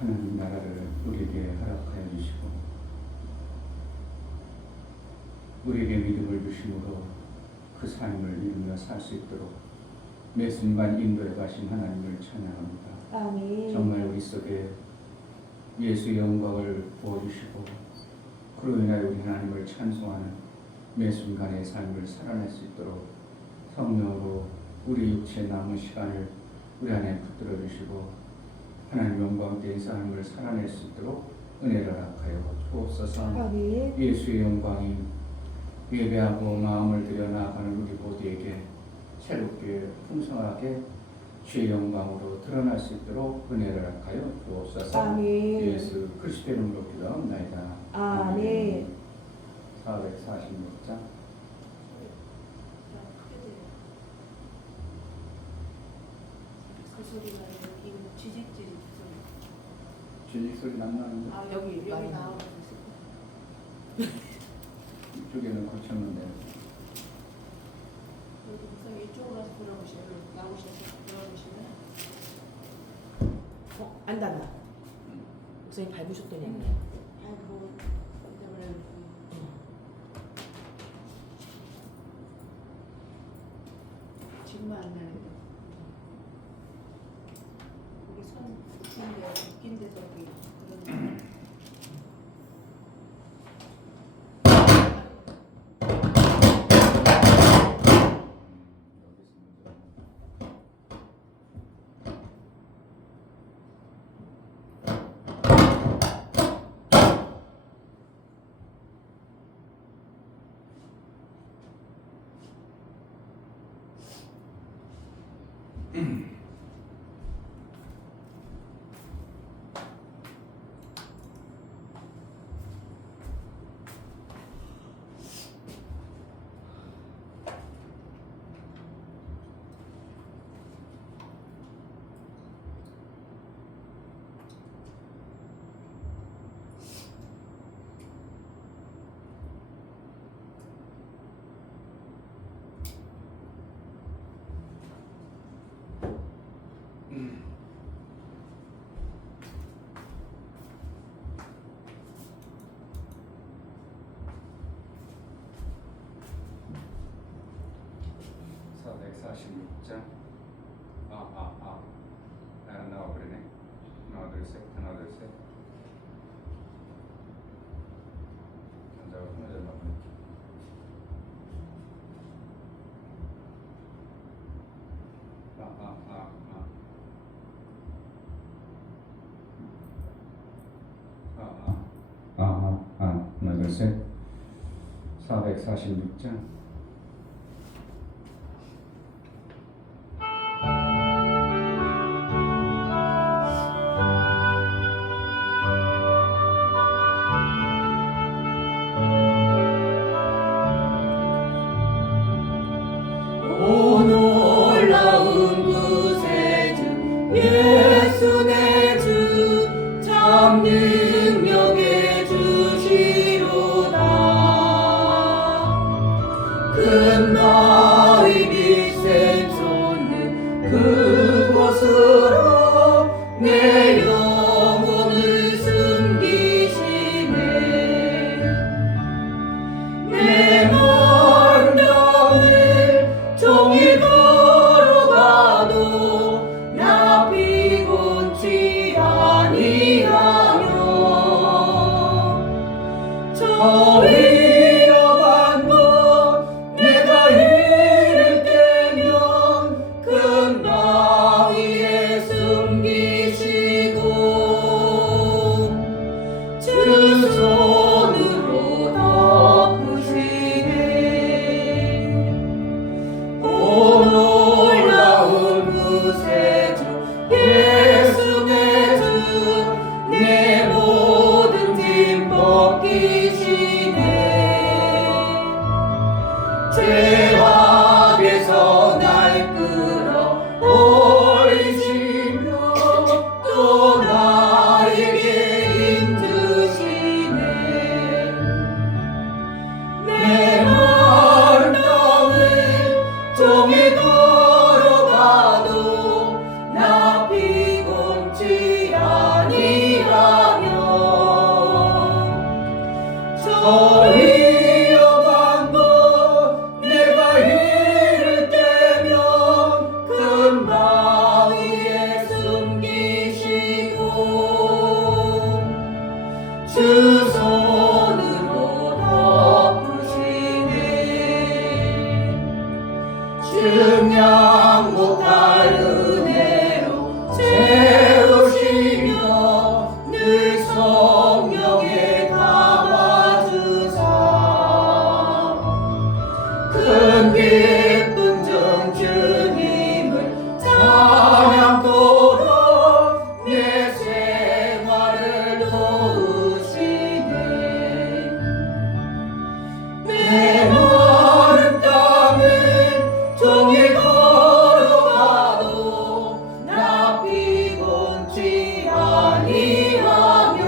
하나님 나라를 우리에게 허락하여 주시고 우리에게 믿음을 주심으로 그 삶을 이루며 살 수 있도록 매 순간 인도해 가신 하나님을 찬양합니다. 아멘. 정말 우리 속에 예수의 영광을 부어주시고 그로 인하여 우리 하나님을 찬송하는 매 순간의 삶을 살아낼 수 있도록 성령으로 우리 육체의 남은 시간을 우리 안에 붙들어 주시고 하나님 영광된 삶을 살아낼 수 있도록 은혜를 허락하여 주옵소서. 아멘. 예수의 영광이 예배하고 마음을 들여 나아가는 우리 모두에게 새롭게 풍성하게 주의 영광으로 드러날 수 있도록 은혜를 허락하여 주옵소서. 아멘. 예수 그리스도의 이름으로 기도하옵나이다. 아멘. 446장 그 소리가 여기 쥐직쥐직 소리. 주직 소리 안 나는데 아 여기 나오고 있어. 이쪽에는 고쳤는데 여기 목사님 이쪽으로 와서 돌아보시면 나오셔서 돌아보시면 안 닿나? 목사님 밟으셨더니 아이고 때문에 지금은 안 나는데 여기 손 웃긴 데서 여기 그런 나와버리네. 하나 둘 셋 하나 둘 셋 견자가 끊어졌나 보네. 하나 둘 셋 446장 예수 내 주 참 능력의 주시로다. 저 위험한 곳 내가 이를 때면 큰 바위에 숨기시고 주 손으로 덮으시네. 증량 못할 은혜로 채우시며 늘 성령에 담아주사 큰 기쁨 중 주님을 찬양토록 내 생활을 도우시네. 메마른 땅을 종일 걸어가도 나 피곤치 아니하며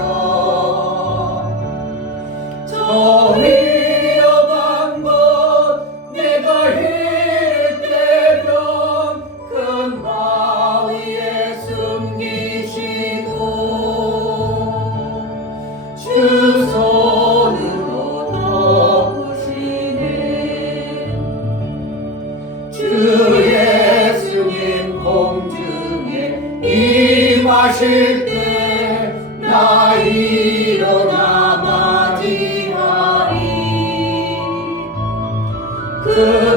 저 위험한 곳 내가 이를 때면 큰 바위에 숨기시고 주 손으로 덮으시네. 주 예수님 공중에 임하실 때 나 일어나 맞이하리. 그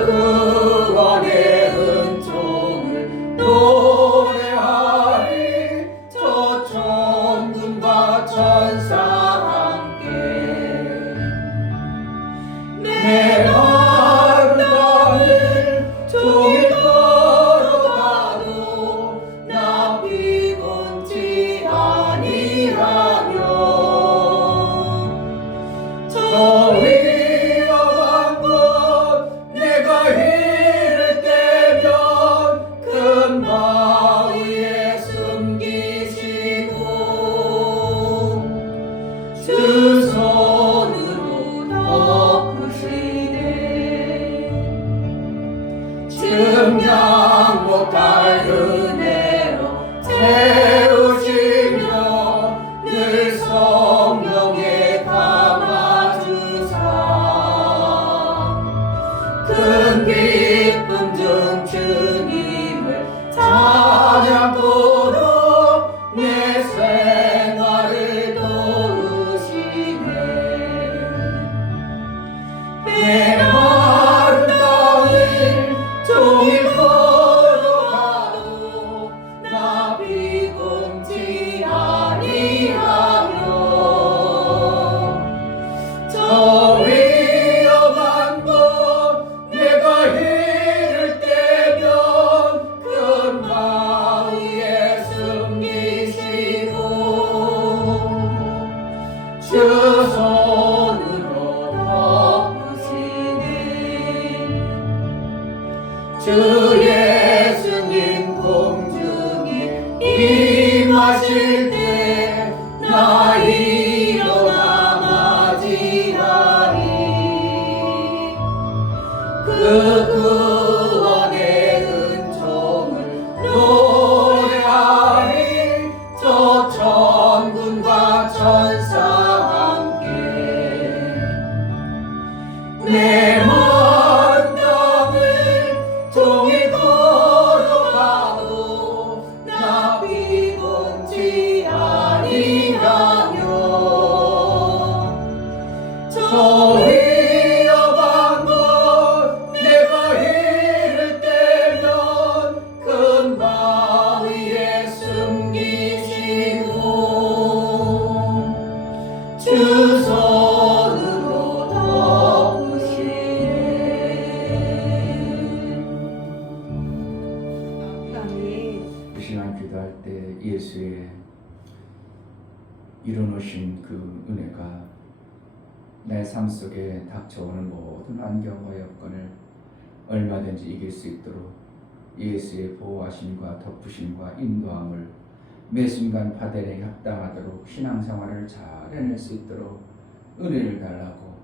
구원의 은총을 노래하리. 저 천군과 천사 함께 메마른 땅을 종일 걸어가도 나 피곤치 아니하며 저 위험한 곳 내가 이를 때면 큰 바위에 숨기시고 주 손으로 덮으시네. 증량 못할 은혜로 채우시며 늘 성령에 감아주사 큰 기쁨 중 주님을 찬양토록 내 생활을 도우시네. 메마른 땅을 종일 걸어가도 나 피곤치 아니하며 저 위험한 곳 내가 이를 때면 큰 바위에 숨기시고 주 손으로 덮으시네. 주 예수님 공중에 임하실 때 나 일어나 맞이하리. 그 구원의 은총을 노래하리. 저 천군과 천사 함께 메마른 땅을 종일 걸어가도 나 피곤치 아니하며 저 위험한 곳 내가 이를 때면 큰 바위에 숨기시고 주 손으로 덮으시네. 아멘. 이 시간 기도할 때 예수의 이루어놓으신 그 은혜가 내 삶 속에 닥쳐오는 모든 환경과 여건을 얼마든지 이길 수 있도록 예수의 보호하심과 덮으심과 인도함을 매 순간 받아내 합당하도록 신앙생활을 잘 해낼 수 있도록 은혜를 달라고,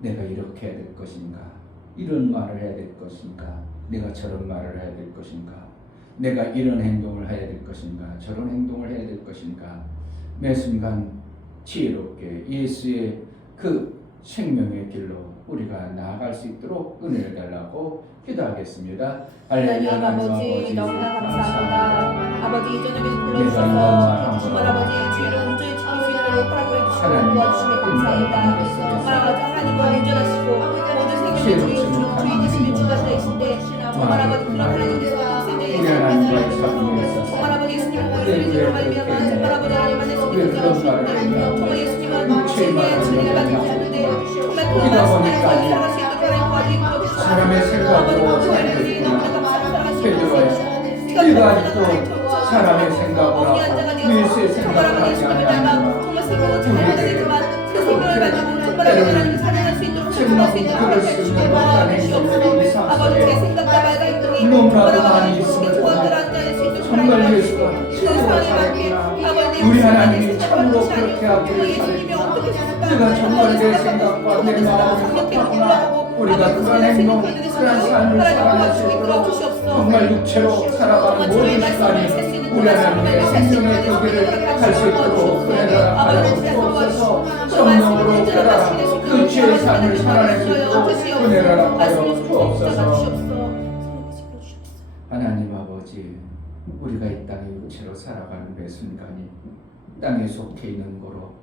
내가 이렇게 해야 될 것인가, 이런 말을 해야 될 것인가, 내가 저런 말을 해야 될 것인가, 내가 이런 행동을 해야 될 것인가, 저런 행동을 해야 될 것인가, 매 순간 지혜롭게 예수의 그 생명의 길로 우리가 나아갈 수 있도록 은혜를 달라고 기도하겠습니다. 하나님 할렐루야. 아버지 너무나 감사합니다. 아버지 이 저녁에 내가 불러주셔서 이런 말 정말 한번 아버지 주의를 온전히 지킬 수 있도록 허락을 해주시고 하나님 도와주시니 감사합니다. 정말 아버지 하나님과 온전하시고 모든 생명의 주인이신 주가 되신데 정말 아버지 그런 하나님께서 생명의 우리 하나님과의 사귐에 정말 있어서 아버지 예수님을 보여주시는 말미암아 정말 아버지 하나님 안에서 기도하시는데 정말 예수님은 진리의 진리를 가지고 계셨는데 정말 그 말씀을 살아갈 수 있도록 하나님 도와주시고 사람의 생각으로 우리 너무나 감사합니다. 우리가 아직도 사람의 생각으로 밀수의 생각을 하지 아니하노라. 정말 생각은 잘 되지만 그 생각을 가지고 정말 하나님을 찬양할 수 있도록 찬양할 수 있도록 해주시고 도와주시옵소서. 아버지의 생각과 말과 행동이 정말 아버지 조언들 앉아낼 수 있도록 정말 예수가 그 사람에 맞게 아버지 우리 하나님이 참으로 그렇게 하기를 예수님이 어떻게 내가 정말 내 생각과 내 마음을 합하구나. 우리가 그런 행동, 그런 삶을 살아갈 수 있도록 정말 육체로 살아가는 모든 시간이 우리 하나님의 생명의 그 길을 갈 수 있도록 은혜를 하여 주옵소서. 성령으로 깨달아 그 죄의 삶을 살아낼 수 있도록 은혜를 하여 주옵소서. 하나님 아버지, 우리가 이 땅에 육체로 살아가는 매 순간이 땅에 속해 있는 거로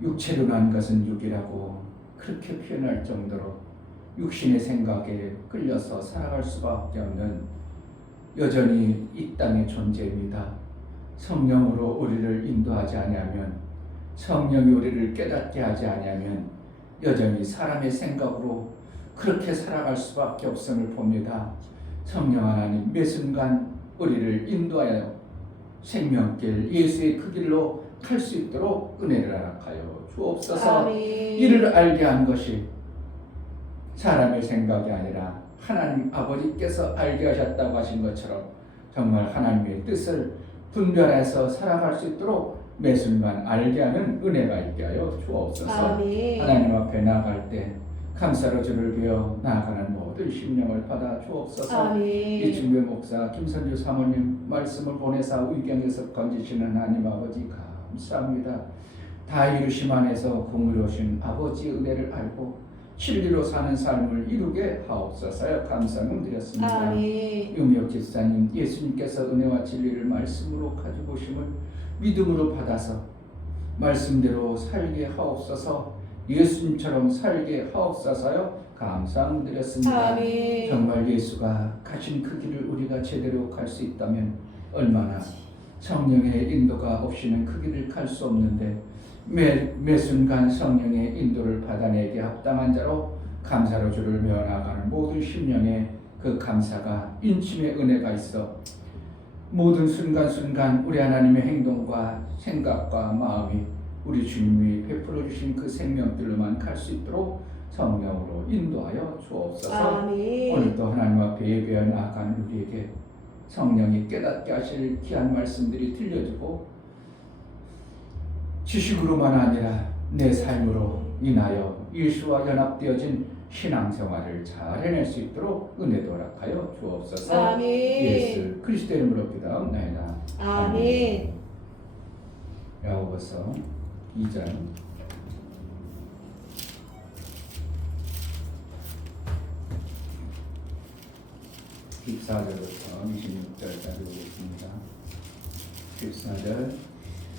육체로 난 것은 육이라고 그렇게 표현할 정도로 육신의 생각에 끌려서 살아갈 수밖에 없는 여전히 이 땅의 존재입니다. 성령으로 우리를 인도하지 아니하면, 성령이 우리를 깨닫게 하지 아니하면 여전히 사람의 생각으로 그렇게 살아갈 수밖에 없음을 봅니다. 성령 하나님 매 순간 우리를 인도하여 생명길 예수의 그 길로 갈 수 있도록 은혜를 허락하여 주옵소서. 이를 알게 한 것이 사람의 생각이 아니라 하나님 아버지께서 알게 하셨다고 하신 것처럼 정말 하나님의 뜻을 분별해서 살아갈 수 있도록 매 순간 알게 하는 은혜가 있게 하여 주옵소서. 하나님 앞에 나아갈 때 감사로 주를 비어 나아가는 모든 심령을 받아 주옵소서. 이충배 목사, 김선주 사모님 말씀을 보내사 의경에서 건지시는 하나님 아버지 감사합니다. 다 이루심 안에서 공의로우신 아버지의 은혜를 알고 진리로 사는 삶을 이루게 하옵소서. 감사를 드렸습니다. 유미옥 집사님, 예수님께서 은혜와 진리를 말씀으로 가지고 오심을 믿음으로 받아서 말씀대로 살게 하옵소서. 예수님처럼 살게 하옵소서요. 감사드렸습니다. 정말 예수가 가신 그 길을 우리가 제대로 갈 수 있다면 얼마나 성령의 인도가 없이는 그 길을 갈 수 없는데 매 순간 성령의 인도를 받아내게 합당한 자로 감사로 주를 메어나가는 모든 심령에 그 감사가 인침의 은혜가 있어 모든 순간순간 우리 하나님의 행동과 생각과 마음이 우리 주님이 베풀어 주신 그 생명길로만 갈 수 있도록 성령으로 인도하여 주옵소서. 오늘도 하나님 앞에 예배하여 나아가는 우리에게 성령이 깨닫게 하실 귀한 말씀들이 들려주고 지식으로만 아니라 내 삶으로 인하여 예수와 연합되어진 신앙생활을 잘 해낼 수 있도록 은혜도 허락하여 주옵소서. 예수 그리스도의 이름으로 기도하옵나이다. 아멘. 야고보서 2장 14절부터 26절까지 보겠습니다. 14절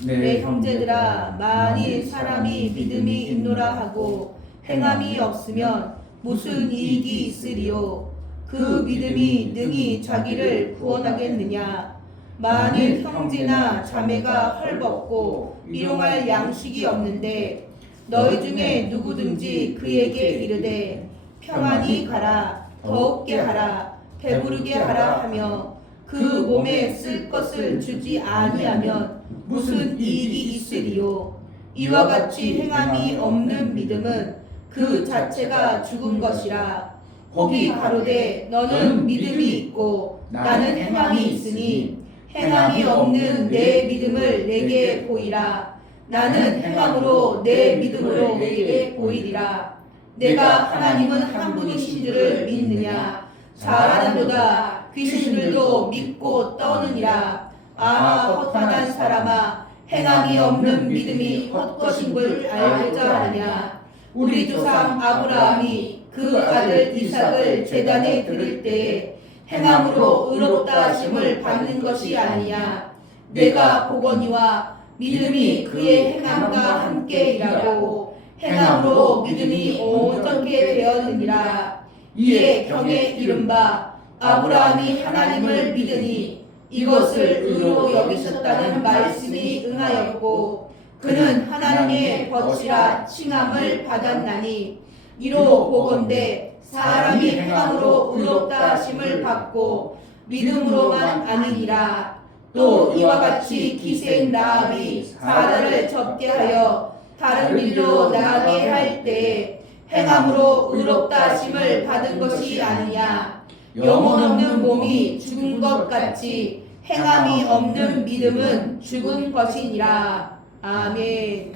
내 형제들아, 만일 사람이 믿음이 있노라 하고 행함이 없으면 무슨 이익이 있으리요? 그 믿음이 능히 자기를 구원하겠느냐? 만일 형제나 자매가 헐벗고 일용할 양식이 없는데 너희 중에 누구든지 그에게 이르되 평안히 가라, 더욱게 하라, 배부르게 하라 하며 그 몸에 쓸 것을 주지 아니하면 무슨 이익이 있으리요? 이와 같이 행함이 없는 믿음은 그 자체가 죽은 것이라. 혹이 가로되 너는 믿음이 있고 나는 행함이 있으니 행함이 없는 내 믿음을 내게 보이라. 나는 행함으로 내 믿음으로 내게 보이리라. 내가 하나님은 한 분이신 줄을 믿느냐? 잘하는도다. 귀신들도 믿고 떠느니라. 헛하단 사람아, 행함이 없는 믿음이 헛것인 걸 알고자 하느냐? 우리 조상 아브라함이 그 아들 이삭을 제단에 드릴 때에 행함으로 의롭다 하심을 받는 것이 아니냐. 내가 보거니와 믿음이 그의 행함과 함께 일하고 행함으로 믿음이 온전케 되었느니라. 이에 경에 이른바 아브라함이 하나님을 믿으니 이것을 의로 여기셨다는 말씀이 응하였고 그는 하나님의 벗이라 칭함을 받았나니 이로 보건대 사람이 행함으로 의롭다 하심을 받고 믿음으로만 아느니라. 또 이와 같이 기생 라합이 사자를 접대하여 다른 길로 나가게 할 때에 행함으로 의롭다 하심을 받은 것이 아니냐. 영혼 없는 몸이 죽은 것 같이 행함이 없는 믿음은 죽은 것이니라. 아멘.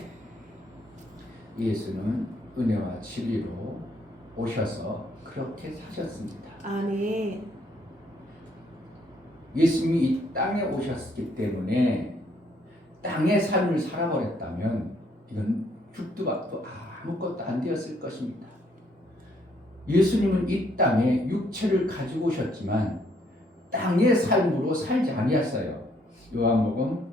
예수는 은혜와 진리로 오셔서 그렇게 사셨습니다. 아멘. 예수님이 이 땅에 오셨기 때문에 땅의 삶을 살아버렸다면 이건 죽도 밥도 아무것도 안 되었을 것입니다. 예수님은 이 땅에 육체를 가지고 오셨지만 땅의 삶으로 살지 아니었어요. 요한복음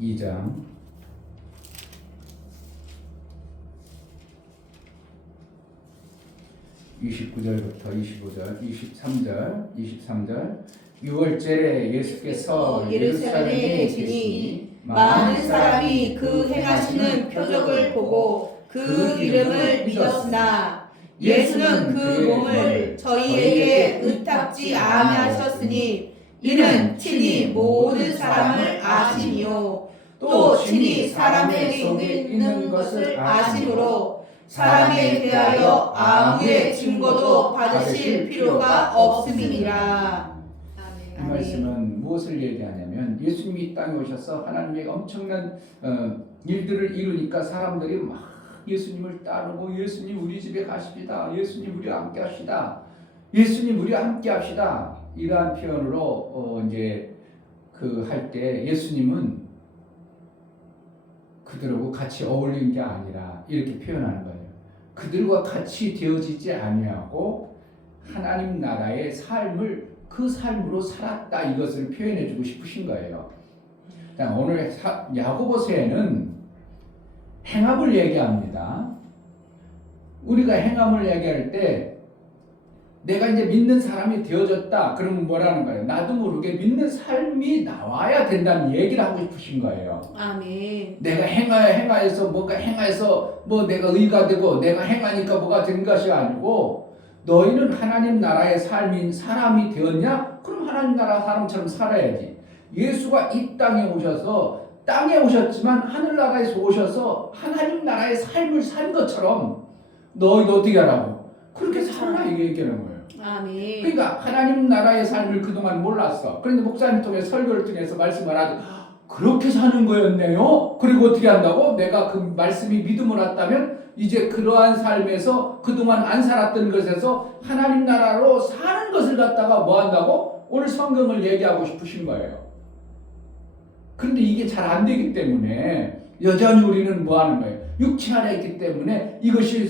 2장 29절부터 25절, 23절 6월절에 예수께서 예루살렘에 계시니 많은 사람이 그 행하시는 표적을 보고 그 이름을 믿었으나 예수는 그 몸을 저희에게 의탁지 아니하셨으니 이는 친히 모든 사람을 아시니요 또 친히 사람에게 있는 것을 아심으로 사람에 대하여 아무의 증거도 받으실 필요가 없음이니라. 이 말씀은 무엇을 얘기하냐면 예수님이 이 땅에 오셔서 하나님의 엄청난 일들을 이루니까 사람들이 막 예수님을 따르고 예수님 우리 집에 가십시다. 예수님 우리와 함께 합시다. 예수님 우리와 함께 합시다. 이러한 표현으로 이제 그 할 때 예수님은 그들하고 같이 어울리는 게 아니라 이렇게 표현하는 거예요. 그들과 같이 되어지지 아니하고 하나님 나라의 삶을 그 삶으로 살았다 이것을 표현해 주고 싶으신 거예요. 오늘 야고보서에는 행함을 얘기합니다. 우리가 행함을 얘기할 때 내가 이제 믿는 사람이 되어졌다 그러면 뭐라는 거예요? 나도 모르게 믿는 삶이 나와야 된다는 얘기를 하고 싶으신 거예요. 아멘. 내가 행하여서 뭐가 행하여서 뭐 내가 의가 되고 내가 행하니까 뭐가 된 것이 아니고 너희는 하나님 나라의 삶인 사람이 되었냐? 그럼 하나님 나라 사람처럼 살아야지. 예수가 이 땅에 오셔서 땅에 오셨지만 하늘나라에서 오셔서 하나님 나라의 삶을 산 것처럼 너희도 어떻게 하라고? 그렇게 살아라 이게 얘기하는 거예요. 아멘. 그러니까 하나님 나라의 삶을 그동안 몰랐어. 그런데 목사님 통해 설교를 통해서 말씀을 하죠. 그렇게 사는 거였네요. 그리고 어떻게 한다고? 내가 그 말씀이 믿음을 왔다면 이제 그러한 삶에서 그동안 안 살았던 것에서 하나님 나라로 사는 것을 갖다가 뭐 한다고? 오늘 성경을 얘기하고 싶으신 거예요. 그런데 이게 잘 안 되기 때문에 여전히 우리는 뭐 하는 거예요? 육체 안에 있기 때문에 이것이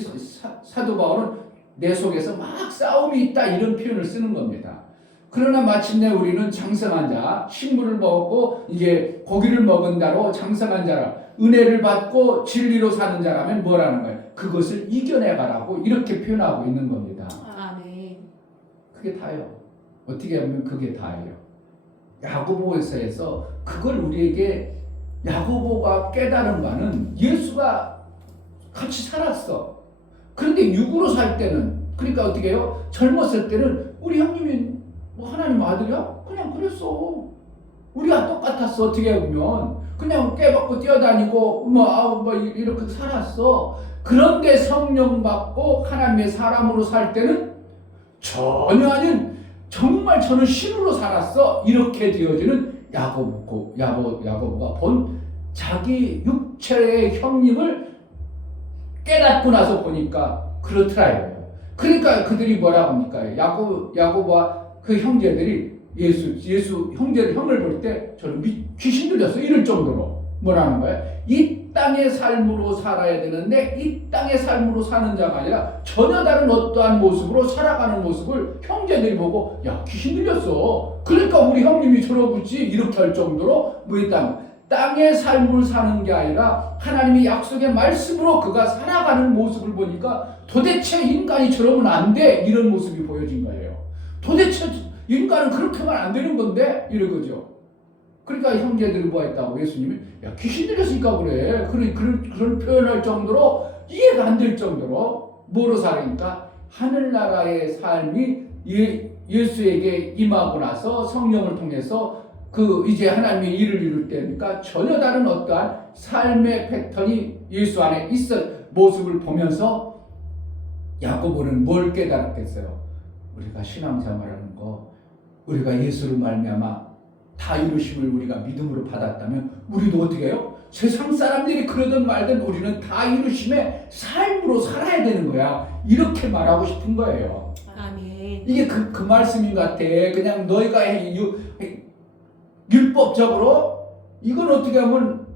사도 바울은 내 속에서 막 싸움이 있다 이런 표현을 쓰는 겁니다. 그러나 마침내 우리는 장성한 자, 식물을 먹고 이제 고기를 먹은 자로 장성한 자라 은혜를 받고 진리로 사는 자라면 뭐라는 거예요? 그것을 이겨내가라고 이렇게 표현하고 있는 겁니다. 아멘. 그게 다예요. 어떻게 하면 그게 다예요. 야고보서에서 그걸 우리에게 야고보가 깨달은 바는 예수가 같이 살았어. 그런데 육으로 살 때는 그러니까 어떻게 해요? 젊었을 때는 우리 형님이 뭐 하나님 아들이야? 그냥 그랬어. 우리가 똑같았어. 어떻게 보면 그냥 깨받고 뛰어다니고 뭐 이렇게 살았어. 그런데 성령 받고 하나님의 사람으로 살 때는 전혀 아닌 정말 저는 신으로 살았어. 이렇게 되어지는 야고보가 본 자기 육체의 형님을 깨닫고 나서 보니까 그렇더라요. 그러니까 그들이 뭐라고 합니까? 야고보와 그 형제들이 예수 형을 볼 때 저는 귀신 들렸어 이럴 정도로 뭐라는 거예요? 이 땅의 삶으로 살아야 되는데 이 땅의 삶으로 사는 자가 아니라 전혀 다른 어떠한 모습으로 살아가는 모습을 형제들이 보고 야 귀신 들렸어. 그러니까 우리 형님이 저러겠지 이렇게 할 정도로 뭐 땅의 삶을 사는 게 아니라 하나님의 약속의 말씀으로 그가 살아가는 모습을 보니까 도대체 인간이 저러면 안 돼 이런 모습이 보여진 거예요. 도대체 인간은 그렇게 하면 안 되는 건데 이러거죠. 그러니까 형제들이 뭐 했다고 예수님이 야 귀신 들렸으니까 그래. 그런 표현할 정도로 이해가 안 될 정도로 뭐로 살으니까 하늘나라의 삶이 예수에게 임하고 나서 성령을 통해서 그 이제 하나님의 일을 이룰 때니까 전혀 다른 어떠한 삶의 패턴이 예수 안에 있어 모습을 보면서 야고보는 뭘 깨달았겠어요? 우리가 신앙생활하는 거 우리가 예수를 말미암아 다 이루심을 우리가 믿음으로 받았다면 우리도 어떻게 해요? 세상 사람들이 그러든 말든 우리는 다 이루심의 삶으로 살아야 되는 거야. 이렇게 말하고 싶은 거예요. 아멘. 이게 그 말씀인 것 같아. 그냥 너희가 율법적으로 이건 어떻게 하면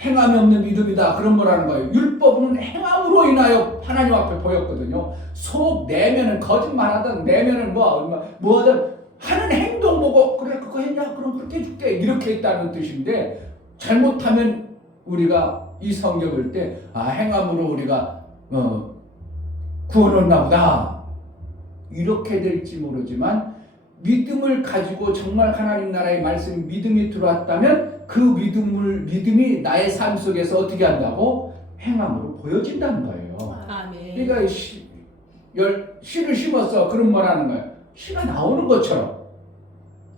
행함이 없는 믿음이다. 그런 거라는 거예요. 율법은 행함으로 인하여 하나님 앞에 보였거든요. 속 내면은 거짓말하든 내면은 뭐하든 하는 행동 보고 그래 그거 했냐? 그럼 그렇게 해줄게. 이렇게 했다는 뜻인데 잘못하면 우리가 이 성경 읽을 때 행함으로 우리가 구원 얻나 보다. 이렇게 될지 모르지만 믿음을 가지고 정말 하나님 나라의 말씀이 믿음이 들어왔다면 그 믿음이 나의 삶 속에서 어떻게 한다고? 행함으로 보여진다는 거예요. 아멘. 그러니까 씨를 심었어. 그럼 뭐라는 거예요? 씨가 나오는 것처럼.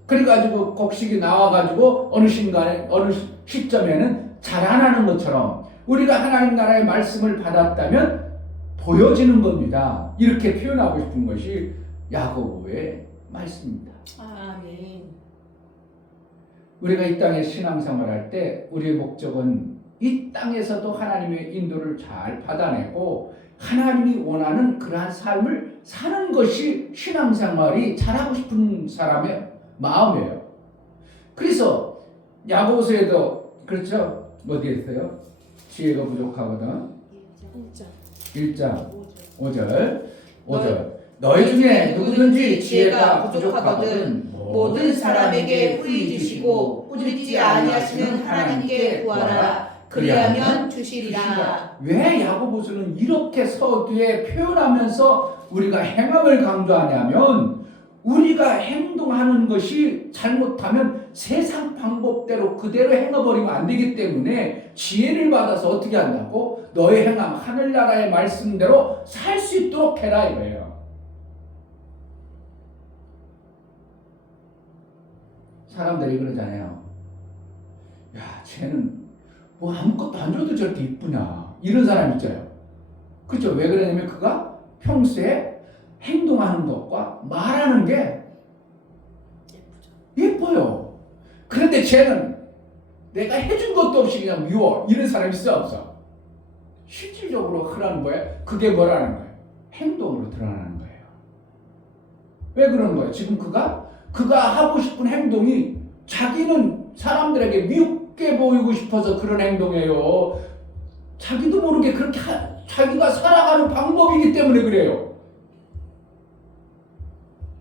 그래가지고 곡식이 나와가지고 어느 시점에는 자라나는 것처럼 우리가 하나님 나라의 말씀을 받았다면 보여지는 겁니다. 이렇게 표현하고 싶은 것이 야고보의 말씀입니다. 아멘. 우리가 이 땅에 신앙생활할 때 우리의 목적은 이 땅에서도 하나님의 인도를 잘 받아내고 하나님이 원하는 그러한 삶을 사는 것이 신앙생활이 잘하고 싶은 사람의 마음이에요. 그래서 야고보서에도 그렇죠? 어디에 있어요? 지혜가 부족하거든. 1장 5절 너희 중에 누구든지 지혜가 부족하거든 모든 사람에게 후히 주시고 꾸짖지 아니하시는 하나님께 구하라. 그리하면 주시리라. 왜 야고보서는 이렇게 서두에 표현하면서 우리가 행함을 강조하냐면 우리가 행동하는 것이 잘못하면 세상 방법대로 그대로 행해버리면 안 되기 때문에 지혜를 받아서 어떻게 한다고? 너의 행함 하늘나라의 말씀대로 살 수 있도록 해라 이거예요. 사람들이 그러잖아요. 야, 쟤는 뭐 아무것도 안 줘도 저렇게 이쁘냐. 이런 사람 있잖아요. 그렇죠? 왜 그러냐면 그가 평소에 행동하는 것과 말하는 게 예뻐요. 그런데 쟤는 내가 해준 것도 없이 그냥 미워. 이런 사람 있어 없어? 실질적으로 그러는 거예요. 그게 뭐라는 거예요? 행동으로 드러나는 거예요. 왜 그러는 거예요? 지금 그가 하고 싶은 행동이 자기는 사람들에게 미흡게 보이고 싶어서 그런 행동이에요. 자기도 모르게 그렇게 자기가 살아가는 방법이기 때문에 그래요.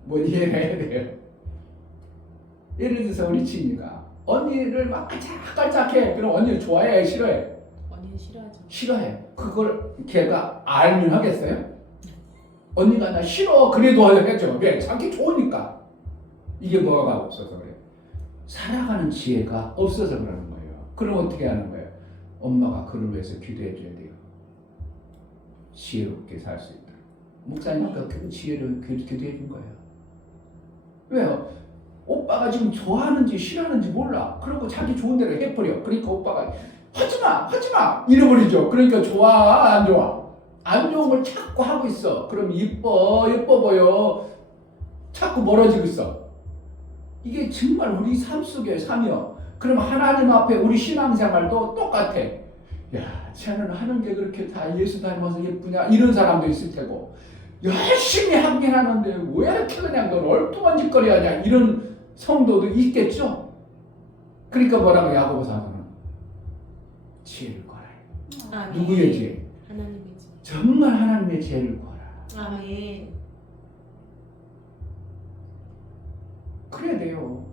뭐 이해해야 돼요. 예를 들어서 우리 친이가 언니를 막 깔짝깔짝해. 그럼 언니를 좋아해? 싫어해? 언니는 싫어하죠. 싫어해. 그걸 걔가 알면 하겠어요? 언니가 나 싫어. 그래도 해줘. 왜? 자기 좋으니까. 이게 뭐가 없어서 그래. 살아가는 지혜가 없어서 그러는 거예요. 그럼 어떻게 하는 거예요? 엄마가 그를 위해서 기도해 줘야 돼요. 지혜롭게 살 수 있도록. 목사님은 그 지혜를 기도해 준 거예요. 왜요? 오빠가 지금 좋아하는지 싫어하는지 몰라. 그리고 자기 좋은 대로 해버려. 그러니까 오빠가 하지마 이래버리죠. 그러니까 좋아 안 좋아? 안 좋은 걸 자꾸 하고 있어. 그럼 예뻐 보여. 자꾸 멀어지고 있어. 이게 정말 우리 삶 속의 삶이요. 그럼 하나님 앞에 우리 신앙생활도 똑같아. 야, 쟤는 하는 게 그렇게 다 예수 닮아서 예쁘냐 이런 사람도 있을 테고 열심히 하긴 하는데 왜 이렇게 그냥 넌 얼뚱한 짓거리 하냐 이런 성도도 있겠죠. 그러니까 뭐라고 야고보 사도는 지혜를 구하라. 아멘. 누구의 지혜? 하나님의 지혜. 정말 하나님의 지혜를 구하라. 아멘. 그래야 돼요.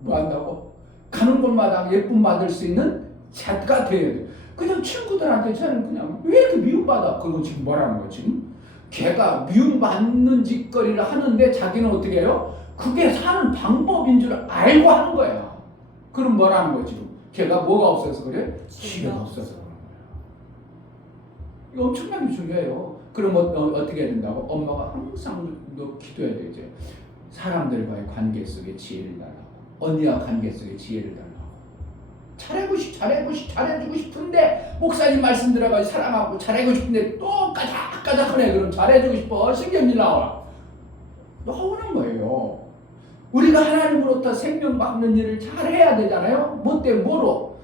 뭐 한다고? 가는 곳마다 예쁨 받을 수 있는 자가 돼야 돼. 그냥 친구들한테 쟤는 그냥 왜 이렇게 미움받아? 그거 지금 뭐라는 거야 지금? 걔가 미움받는 짓거리를 하는데 자기는 어떻게 해요? 그게 사는 방법인 줄 알고 하는 거야. 그럼 뭐라는 거야 지금? 걔가 뭐가 없어서 그래? 지혜가 없어서 그런 거야. 이거 엄청나게 중요해요. 그럼 어떻게 해야 된다고? 엄마가 항상 너 기도해야 돼. 이제 사람들과의 관계 속에 지혜를 달라고, 언니와 관계 속에 지혜를 달라고. 잘해주고 싶은데 목사님 말씀 들어가지고 사랑하고 잘하고 싶은데 또 까닥까닥하네. 그럼 잘해주고 싶어. 신경질 나오는 거예요. 우리가 하나님으로부터 생명 받는 일을 잘해야 되잖아요. 뭐 때문에? 뭐로?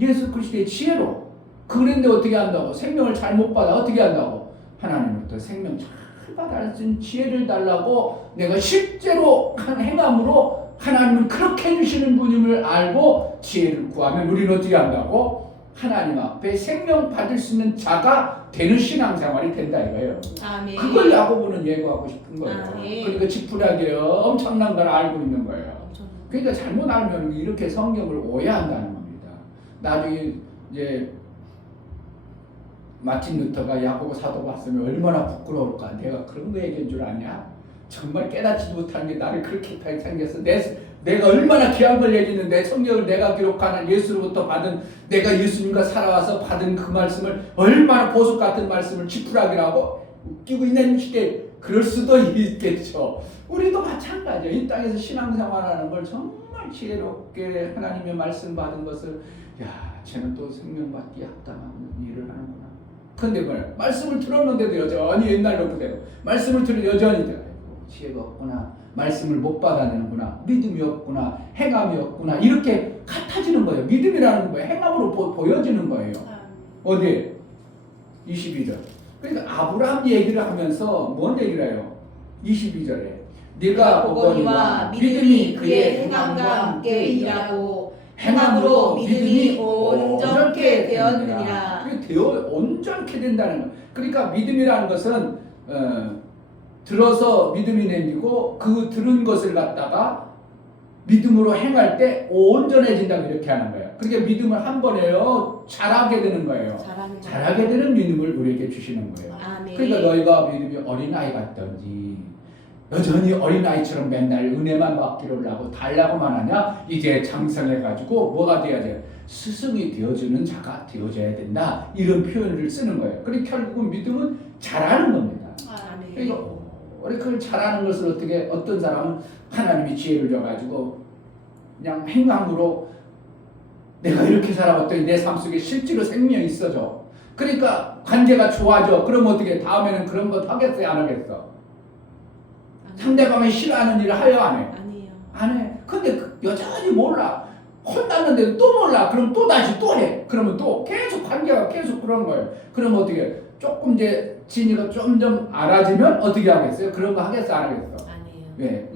예수 그리스도의 지혜로. 그런데 어떻게 한다고? 생명을 잘못 받아 어떻게 한다고? 하나님으로부터 생명 잘 받을 수 있는 지혜를 달라고 내가 실제로 한 행함으로 하나님은 그렇게 해주시는 분임을 알고 지혜를 구하면 우리는 어떻게 한다고? 하나님 앞에 생명 받을 수 있는 자가 되는 신앙생활이 된다 이거예요. 아멘. 그걸 야고보는 예고하고 싶은 거예요. 아멘. 그러니까 지푸라기에 엄청난 걸 알고 있는 거예요. 엄청. 그러니까 잘못 알면 이렇게 성경을 오해한다는 겁니다. 나중에 이제 마틴 루터가 야고보 사도 봤으면 얼마나 부끄러울까. 내가 그런 거 얘기한 줄 아냐? 정말 깨닫지도 못한 게 나를 그렇게 생겼어. 내가 얼마나 귀한 걸 얘기했는데 성경을 내가 기록하는 예수로부터 받은 내가 예수님과 살아와서 받은 그 말씀을 얼마나 보석 같은 말씀을 지푸라기라고 웃기고 있는 시대에 그럴 수도 있겠죠. 우리도 마찬가지예요. 이 땅에서 신앙생활하는 걸 정말 지혜롭게 하나님의 말씀 받은 것을 야 쟤는 또 생명받기 합당한 일을 하는구나. 근데 뭐야? 말씀을 들었는데도 여전히 옛날로 그대로 말씀을 들은 여전히 지혜가 없구나. 말씀을 못 받아내는구나. 믿음이 없구나. 행함이 없구나. 이렇게 같아지는 거예요. 믿음이라는 건 뭐예요? 행함으로 보여지는 거예요. 어디? 22절. 그러니까 아브라함 얘기를 하면서 뭔 얘기를 해요? 22절에 네가 보거니와 믿음이 그의 행함과 함께 일하고 행함으로 믿음이 온전케 되었느니라. 온전케 된다는 거. 그러니까 믿음이라는 것은 들어서 믿음이 생기고 그 들은 것을 갖다가 믿음으로 행할 때 온전해진다고 이렇게 하는 거예요. 그러니까 믿음을 한 번에요 잘하게 되는 거예요. 잘하게 되는 믿음을 우리에게 주시는 거예요. 아멘. 그러니까 너희가 믿음이 어린아이 같던지 여전히 어린아이처럼 맨날 은혜만 받기를 하고 달라고만 하냐? 이제 장성해가지고 뭐가 돼야 돼? 스승이 되어주는 자가 되어줘야 된다. 이런 표현을 쓰는 거예요. 그러니까 결국은 믿음은 잘하는 겁니다. 아멘. 그러니까 그걸 잘하는 것을 어떻게 어떤 사람은 하나님이 지혜를 줘가지고 그냥 행함으로 내가 이렇게 살아봤더니 내 삶 속에 실제로 생명이 있어져. 그러니까 관계가 좋아져. 그럼 어떻게 다음에는 그런 것 하겠어요? 안 하겠어? 상대방이 싫어하는 일을 하여 안 해? 아니에요. 안 해. 근데 여전히 몰라. 혼났는데도 또 몰라. 그럼 또 다시 또 해. 그러면 또 계속 관계가 계속 그런 거예요. 그러면 어떻게 조금 이제 진이가 점점 알아지면 어떻게 하겠어요? 그런 거 하겠어? 안 하겠어? 아니에요. 왜?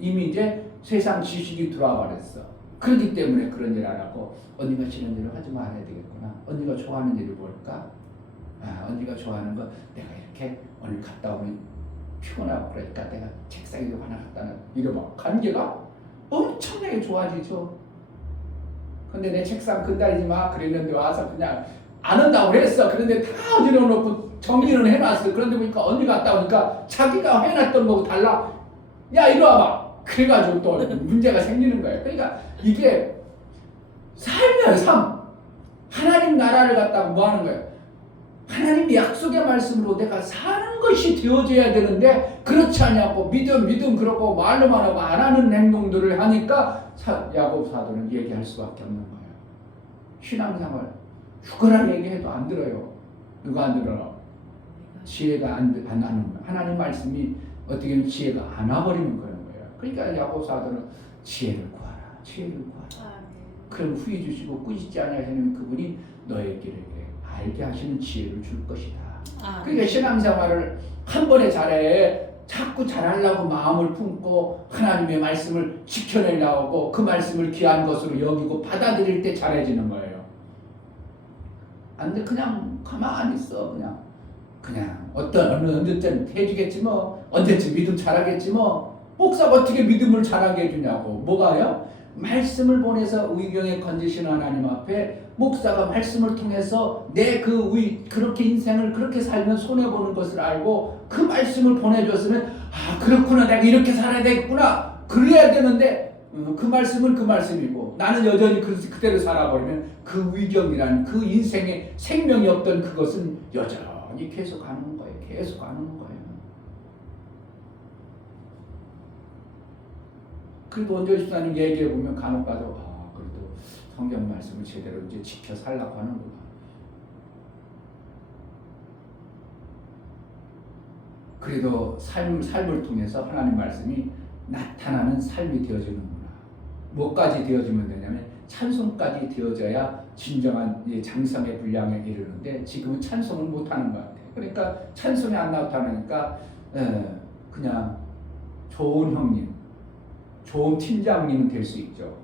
이미 이제 세상 지식이 들어와 버렸어. 그렇기 때문에 그런 일 안 하고 언니가 싫은 일을 하지 말아야 되겠구나. 언니가 좋아하는 일을 볼까? 아, 언니가 좋아하는 거 내가 이렇게 오늘 갔다 오면 피곤하고 그러니까 내가 책상에 하나 갖다 놔. 이래 봐. 관계가 엄청나게 좋아지죠. 근데 내 책상 건드리지 마 그랬는데 와서 그냥 안 한다고 했어. 그런데 다 어디로 놓고 정리는 해놨어. 그런데 보니까 언니 갔다 오니까 자기가 해놨던 거고 달라. 야 이리 와봐. 그래가지고 또 문제가 생기는 거예요. 그러니까 이게 삶이에요. 삶. 하나님 나라를 갖다가 뭐 하는 거예요? 하나님 약속의 말씀으로 내가 사는 것이 되어져야 되는데 그렇지 않냐고 믿음 그러고 말로만 하고 안 하는 행동들을 하니까 야고보 사도는 얘기할 수밖에 없는 거예요. 신앙생활 죽어라 얘기해도 안 들어요. 누가 안 들어요? 지혜가 안 하는 거예요. 하나님 말씀이 어떻게 보면 지혜가 안 와버리는 거예요. 그러니까 야고보 사도는 지혜를 구하라. 지혜를 구하라. 그럼 후회 주시고 꾸짖지 아니하시는 그분이 너의 길을 알게 하시는 지혜를 줄 것이다. 아멘. 그러니까 신앙생활을 한 번에 잘해 자꾸 잘하려고 마음을 품고 하나님의 말씀을 지켜내려고 그 말씀을 귀한 것으로 여기고 받아들일 때 잘해지는 거예요. 안 돼. 그냥 가만히 있어. 그냥 언제쯤 해주겠지 뭐, 언제쯤 믿음 잘하겠지 뭐. 목사가 어떻게 믿음을 잘하게 해주냐고. 뭐가요? 말씀을 보내서 의경에 건지시는 하나님 앞에 목사가 말씀을 통해서 그렇게 인생을 그렇게 살면 손해보는 것을 알고 그 말씀을 보내줬으면 그렇구나, 내가 이렇게 살아야 되겠구나, 그래야 되는데 그 말씀은 그 말씀이고 나는 여전히 그대로 살아버리면 그 의경이란 그 인생에 생명이 없던 그것은 여전히 계속 가는 거예요. 계속 가는 거예요. 그리고 원재 집사님 얘기해보면 간혹 가도 그래도 성경 말씀을 제대로 이제 지켜 살라고 하는구나. 그래도 삶을 통해서 하나님 말씀이 나타나는 삶이 되어지는구나. 뭐까지 되어지면 되냐면 찬송까지 되어져야 진정한 장성의 분량에 이르는데 지금은 찬송을 못하는 것 같아요. 그러니까 찬송이 안 나타나니까 그냥 좋은 형님, 좋은 팀장님은 될 수 있죠.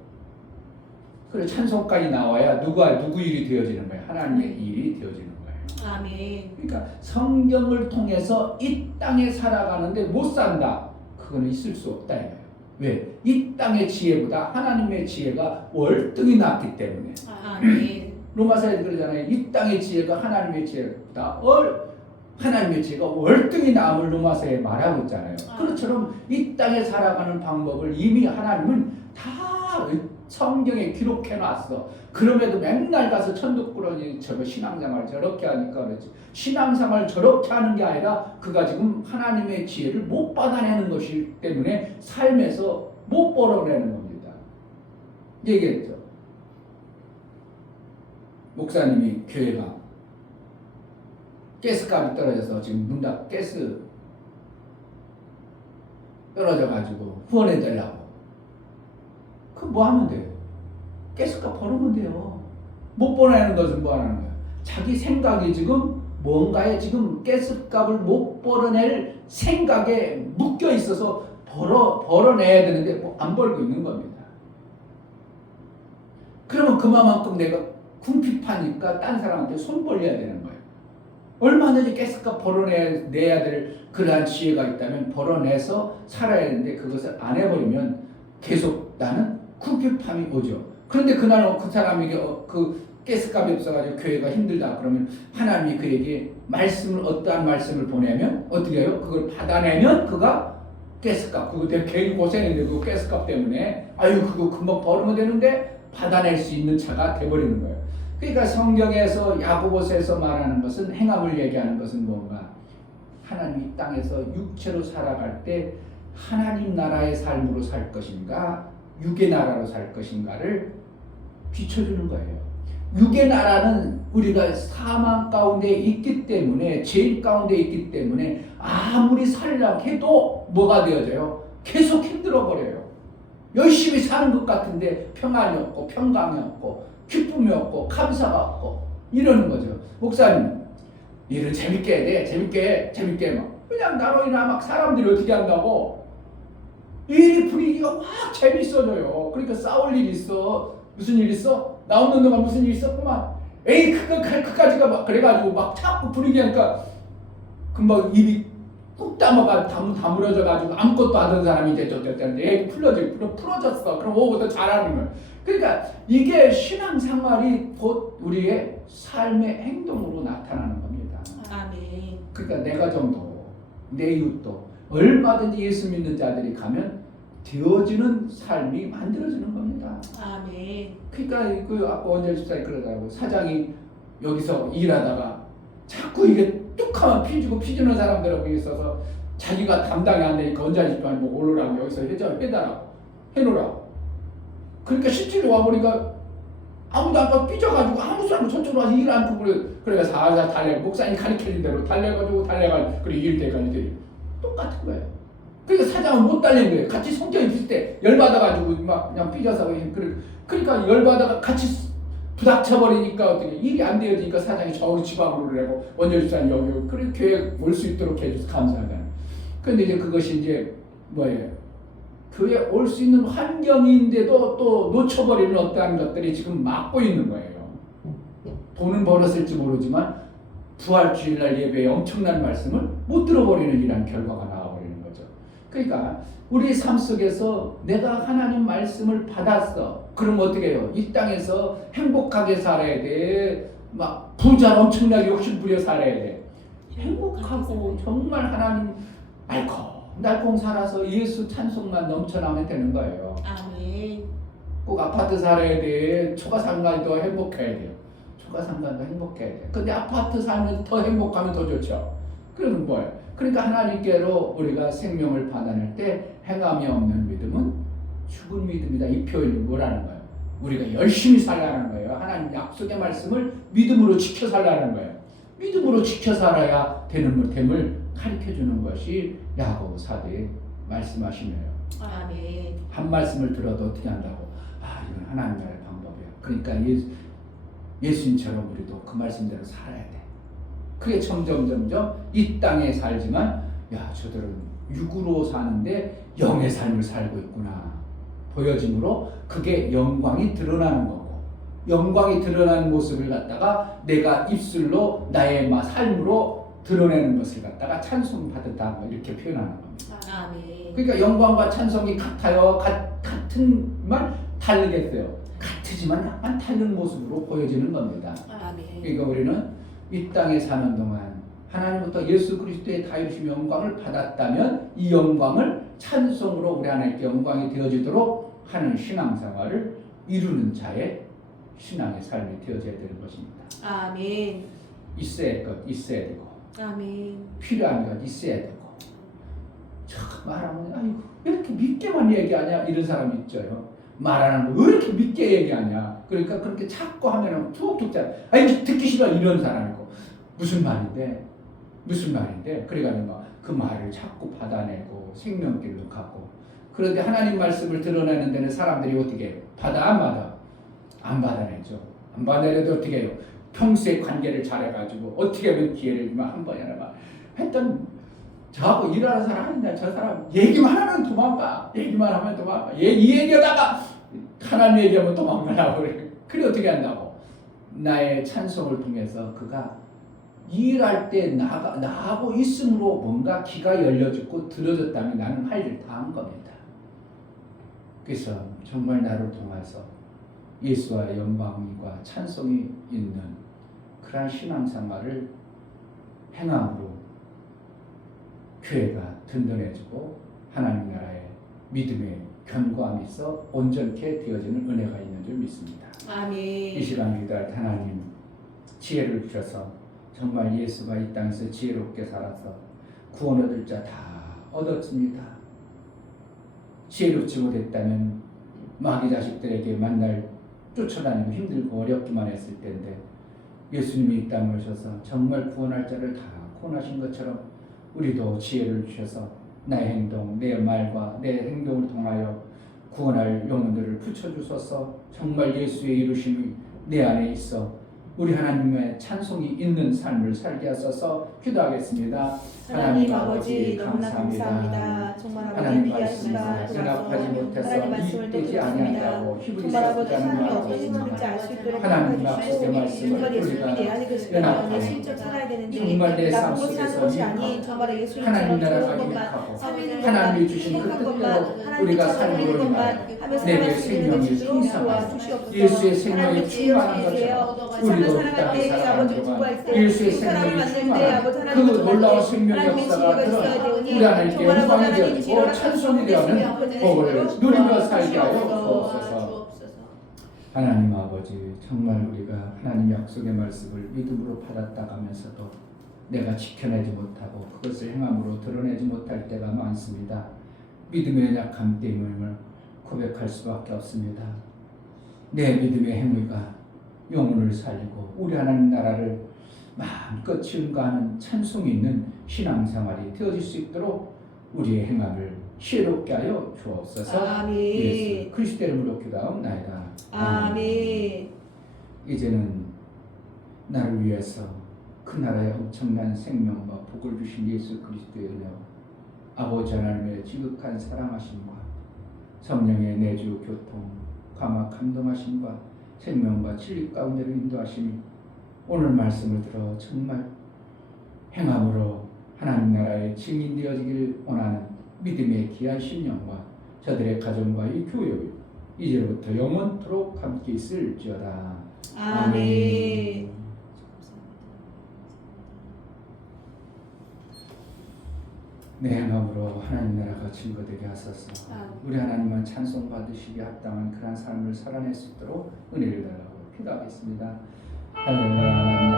그래 찬송까지 나와야 누구 일이 되어지는 거예요? 하나님의 일이 되어지는 거예요. 아멘. 그러니까 성경을 통해서 이 땅에 살아가는데 못 산다. 그거는 있을 수 없다 이거예요. 왜? 이 땅의 지혜보다 하나님의 지혜가 월등히 낫기 때문에. 아멘. 로마서에 그러잖아요. 이 땅의 지혜가 하나님의 지혜보다 하나님의 지혜가 월등히 나음을 로마서에 말하고 있잖아요. 그것처럼 이 땅에 살아가는 방법을 이미 하나님은 다 성경에 기록해놨어. 그럼에도 맨날 가서 천덕꾸러기 저거 신앙생활 저렇게 하니까 그렇지. 신앙생활 저렇게 하는 게 아니라 그가 지금 하나님의 지혜를 못 받아내는 것이기 때문에 삶에서 못 벌어내는 겁니다. 얘기했죠. 목사님이 교회가 가스값이 떨어져서 지금 가스 떨어져가지고 후원해달라고. 그 뭐 하면 돼요? 가스값 벌으면 돼요. 못 벌어내는 것은 뭐 하는 거야? 자기 생각이 지금 뭔가에 지금 가스값을 못 벌어낼 생각에 묶여 있어서 벌어내야 되는데 안 벌고 있는 겁니다. 그러면 그만큼 내가 궁핍하니까 딴 사람한테 손 벌려야 되는 거예요. 얼마든지 가스값 벌어내야 될 그러한 지혜가 있다면 벌어내서 살아야 되는데 그것을 안 해버리면 계속 나는 궁핍함이 오죠. 그런데 그날 그 사람에게 그 가스값이 없어가지고 교회가 힘들다 그러면 하나님이 그에게 어떠한 말씀을 보내면 어떻게 해요? 그걸 받아내면 그가 가스값, 그거 되게 괜히 고생했는데 그 가스값 때문에 그거 금방 벌으면 되는데 받아낼 수 있는 자가 돼버리는 거예요. 그러니까 성경에서 야고보서에서 말하는 것은 행함을 얘기하는 것은 뭔가 하나님 이 땅에서 육체로 살아갈 때 하나님 나라의 삶으로 살 것인가 육의 나라로 살 것인가를 비춰주는 거예요. 육의 나라는 우리가 사망 가운데 있기 때문에 죄인 가운데 있기 때문에 아무리 살려고 해도 뭐가 되어져요? 계속 힘들어 버려요. 열심히 사는 것 같은데 평안이 없고 평강이 없고 기쁨이 없고 감사가 없고 이러는 거죠. 목사님 일을 재밌게 해야 돼. 재밌게 막 그냥 나로 인해 막 사람들이 어떻게 한다고 일이 분위기가 막 재밌어져요. 그러니까 싸울 일이 있어. 무슨 일 있어? 나 없는 동안 무슨 일 있었구만. 그까지가 막 그래가지고 막 자꾸 분위기 하니까 금방 입이 뚝 다물어져가지고 아무것도 안 하던 사람이 이제 풀어졌어. 그럼 오보다 잘하는 거예요. 그러니까 이게 신앙생활이 곧 우리의 삶의 행동으로 나타나는 겁니다. 아멘. 그러니까 내 가정도 내 이웃도 얼마든지 예수 믿는 자들이 가면 되어지는 삶이 만들어지는 겁니다. 아멘. 그러니까 그 아까 원재 집사님 그러더라고. 사장이 여기서 일하다가 자꾸 이게 뚝하면 피주는 사람들하고 있어서 자기가 담당이 안 되니까 원재 집사님 보고 올라라고 여기서 해놓으라고. 그러니까 실제로 와보니까 아무도 안 삐져가지고 아무 사람 저쪽으로 와서 일 안 하고 그래가 살살 달래고 목사님 가르치는 대로 달래가지고 그래 일 때까지 똑같은 거예요. 그러니까 사장은 못 달린 거예요. 같이 성격이 비슷해. 열받아가지고 막 그냥 삐져서 그러니까 열받아가 같이 부닥쳐버리니까 어떻게 일이 안 되어지니까 사장이 저기 지방으로 내고 원전집사님 여기 그래 교회 올 수 있도록 해줘서 감사하잖아요. 근데 이제 그것이 이제 뭐예요? 교회 올 수 있는 환경인데도 또 놓쳐버리는 어떠한 것들이 지금 막고 있는 거예요. 돈은 벌었을지 모르지만 부활주일날 예배에 엄청난 말씀을 못 들어버리는 이런 결과가 나와버리는 거죠. 그러니까 우리 삶 속에서 내가 하나님 말씀을 받았어. 그럼 어떻게 해요? 이 땅에서 행복하게 살아야 돼. 막 부자 엄청나게 욕심부려 살아야 돼. 행복하고 정말 하나님 날콩 살아서 예수 찬송만 넘쳐나면 되는 거예요. 아멘. 꼭 아파트 살아야 돼. 초가상가도 행복해야 돼요. 초가상가도 행복해야 돼. 근데 아파트 살면 더 행복하면 더 좋죠. 그러면 뭐예요? 그러니까 하나님께로 우리가 생명을 받아낼 때 행함이 없는 믿음은 죽은 믿음이다. 이 표현이 뭐라는 거예요? 우리가 열심히 살라는 거예요. 하나님 약속의 말씀을 믿음으로 지켜 살라는 거예요. 믿음으로 지켜 살아야 되는 됨을 가르쳐주는 것이 야고보 사도의 말씀하시네요. 아멘. 한 말씀을 들어도 어떻게 한다고? 이건 하나님 나라의 방법이야. 그러니까 예수님처럼 우리도 그 말씀대로 살아야 돼. 그게 점점 이 땅에 살지만 저들은 육으로 사는데 영의 삶을 살고 있구나 보여짐으로 그게 영광이 드러나는 거고, 영광이 드러나는 모습을 갖다가 내가 입술로 나의 삶으로 드러내는 것을 갖다가 찬송 받았다 이렇게 표현하는 겁니다. 아멘. 그러니까 영광과 찬송이 같아요. 같은만 다르겠어요. 같으지만 약간 다른 모습으로 보여지는 겁니다. 아멘. 그러니까 우리는 이 땅에 사는 동안 하나님부터 예수 그리스도의 다이루심 영광을 받았다면 이 영광을 찬송으로 우리 하나님께 영광이 되어지도록 하는 신앙생활을 이루는 자의 신앙의 삶이 되어져야 되는 것입니다. 아멘. 있어야 할 것 있어야 되고, 아멘. 필요한 것 있어야 되고, 말하면 아이고 왜 이렇게 믿게만 얘기하냐 이런 사람이 있죠. 말하는 거 왜 이렇게 믿게 얘기하냐. 그러니까 그렇게 자꾸 하면은 툭툭 잘 듣기 싫어 이런 사람이고, 무슨 말인데 그래가지고 그 말을 자꾸 받아내고 생명길로 가고, 그런데 하나님 말씀을 드러내는 데는 사람들이 어떻게 해요? 받아 안 받아? 안 받아내죠. 안 받아내도 어떻게 해요? 평소에 관계를 잘해가지고 어떻게 하면 기회를 한 번이나 막 했던 저하고 일하는 사람 아니냐. 저 사람 얘기만 하면 도망가. 얘기만 하면 도망가. 이 얘기하다가 하나님 얘기하면 도망가라고 그래. 그래 어떻게 한다고? 나의 찬송을 통해서 그가 일할 때 나하고 있음으로 뭔가 귀가 열려졌고 들어졌다면 나는 할 일 다 한 겁니다. 그래서 정말 나를 통해서 예수와 영광과 찬송이 있는 그러한 신앙생활을 행함으로 교회가 든든해지고 하나님 나라의 믿음의 견고함이 있어 온전케 되어지는 은혜가 있는 줄 믿습니다. 아멘. 이 시간 기도할 하나님 지혜를 주셔서 정말 예수가 이 땅에서 지혜롭게 살아서 구원 얻을 자 다 얻었습니다. 지혜롭지 못했다면 마귀 자식들에게 만날 쫓아다니고 힘들고 어렵기만 했을 텐데 예수님이 이 땅에 오셔서 정말 구원할 자를 다 구원하신 것처럼 우리도 지혜를 주셔서 나의 행동, 내 말과 내 행동을 통하여 구원할 영혼들을 붙여주셔서 정말 예수의 이루심이 내 안에 있어 우리 하나님의 찬송이 있는 삶을 살게 하소서. 기도하겠습니다. 하나님 아버지 너무나 감사합니다. 정말 아버지 하나님 귀한 말씀을 시간 연합하지 들어서 못해서 하나님 말씀을 이익되지 듣습니다. 아니하고 정말 아버지 하나님 어떤 히브리서 힘든지 알 수 있도록 하나님 도와주시고 말씀을 정말 예수님이 내 우리가 안에 계시다면 연합하여 실적 살아야 되는데 정말 내 삶 나쁜 것이 사는 속에서 것이 아닌 정말 하나님 예수님처럼 나라가 좋은 것만 유익하고 섬기는 하나님이 주신 그 행복한 뜻대로 것만 우리가 하나님께 삶을 드리는 것만 올리나요? 하면서 내게 살아갈 수 있는 생명이 것으로 풍성하고 도와주시옵소서. 예수의 생명이 하나님의 지혜를 충만한 주세요. 것처럼 세상을 우리도 이 살아갈 땅에 때 아버지 살아가는 공부할 동안 때 예수의 사람을 생명이 만날 때 충만한 아버지 그 하나님을 놀라운 통해 생명 하나님의 역사가 지혜가 있어야 들어 되오니 우리 하나님께 정말 아버지 영광이 하나님의 되었고 지혜를 찬송이 되는 복을 누리며 살게 하여 주옵소서. 하나님 아버지 정말 우리가 하나님 약속의 말씀을 믿음으로 받았다가면서도 내가 지켜내지 못하고 그것을 행함으로 드러내지 못할 때가 많습니다. 믿음의 약함 때문을 고백할 수밖에 없습니다. 내 믿음의 행위가 영혼을 살리고 우리 하나님 나라를 마음껏 증거하는 찬송이 있는 신앙생활이 되어질 수 있도록 우리의 행함을 지혜롭게 하여 주옵소서. 아멘. 예수 그리스도 이름으로 기도하옵나이다. 아멘. 이제는 나를 위해서 그 나라의 엄청난 생명과 복을 주신 예수 그리스도의 은혜와 아버지 하나님의 지극한 사랑하심과 성령의 내주 교통 감화 감동하심과 생명과 진리 가운데로 인도하심이 오늘 말씀을 들어 정말 행함으로 하나님 나라의 증인 되어지길 원하는 믿음의 귀한 심령과 저들의 가정과 이 교회 이제부터 영원토록 함께 있을지어다. 아멘. 내 행함으로 하나님 나라가 증거되게 하소서. 우리 하나님은 찬송 받으시기에 합당한 그러한 삶을 살아낼 수 있도록 은혜를 달라고 기도하겠습니다. 할렐루야.